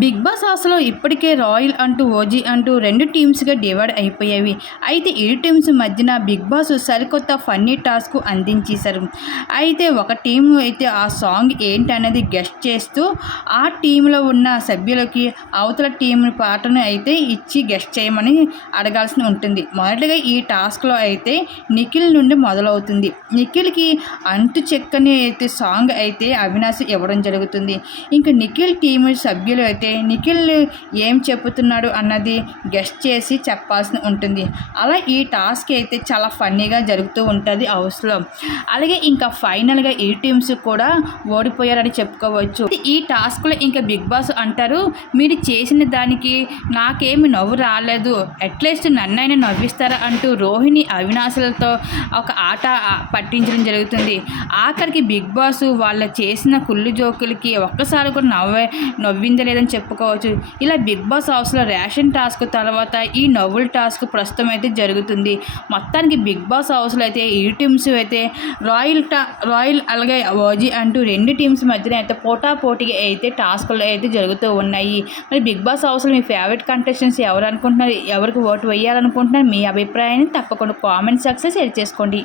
Big Boss హౌస్లో ఇప్పటికే royal అంటూ ఓజీ అంటూ రెండు టీమ్స్గా డివైడ్ అయిపోయేవి అయితే ఇరు టీమ్స్ మధ్యన బిగ్ బాస్ సరికొత్త ఫన్నీ టాస్క్ అందించేశారు. అయితే ఒక టీం అయితే ఆ సాంగ్ ఏంటి అనేది గెస్ట్ చేస్తూ ఆ టీంలో ఉన్న సభ్యులకి అవతల టీం పాటను అయితే ఇచ్చి గెస్ట్ చేయమని అడగాల్సి ఉంటుంది. మొదటిగా ఈ టాస్క్లో అయితే నిఖిల్ నుండి మొదలవుతుంది. నిఖిల్కి అంతు చెక్కని అయితే సాంగ్ అయితే అవినాశ్ ఇవ్వడం జరుగుతుంది. ఇంకా నిఖిల్ టీం సభ్యులు అయితే నిఖిల్ ఏం చెబుతున్నాడు అన్నది గెస్ట్ చేసి చెప్పాల్సి ఉంటుంది. అలా ఈ టాస్క్ అయితే చాలా ఫన్నీగా జరుగుతూ ఉంటుంది హౌస్లో. అలాగే ఇంకా ఫైనల్గా ఈ టీమ్స్ కూడా ఓడిపోయారని చెప్పుకోవచ్చు. ఈ టాస్క్లో ఇంకా బిగ్ బాస్ అంటారు మీరు చేసిన దానికి నాకేమి నవ్వు రాలేదు. అట్లీస్ట్ నన్నైనా నవ్విస్తారా అంటూ రోహిణి అవినాశులతో ఒక ఆట పట్టించడం జరుగుతుంది. ఆఖరికి బిగ్ బాస్ వాళ్ళ చేసిన కుళ్ళు జోకులకి ఒక్కసారి కూడా నవ్వే నవ్విందలేదని చెప్పి చెప్పుకోవచ్చు. ఇలా బిగ్ బాస్ హౌస్లో రేషన్ టాస్క్ తర్వాత ఈ నవ్వుల టాస్క్ ప్రస్తుతం అయితే జరుగుతుంది. మొత్తానికి బిగ్ బాస్ హౌస్లో అయితే ఈ టీమ్స్ అయితే రాయల్ టా రాయల్ అలాగే ఓజీ అంటూ రెండు టీమ్స్ మధ్యన అయితే పోటాపోటీగా అయితే టాస్క్లు అయితే జరుగుతూ ఉన్నాయి. మరి బిగ్ బాస్ హౌస్లో మీ ఫేవరెట్ కంటెస్టెంట్స్ ఎవరు అనుకుంటున్నారు? ఎవరికి ఓటు వేయాలనుకుంటున్నారు? మీ అభిప్రాయాన్ని తప్పకుండా కామెంట్ సెక్షన్ షేర్ చేసుకోండి.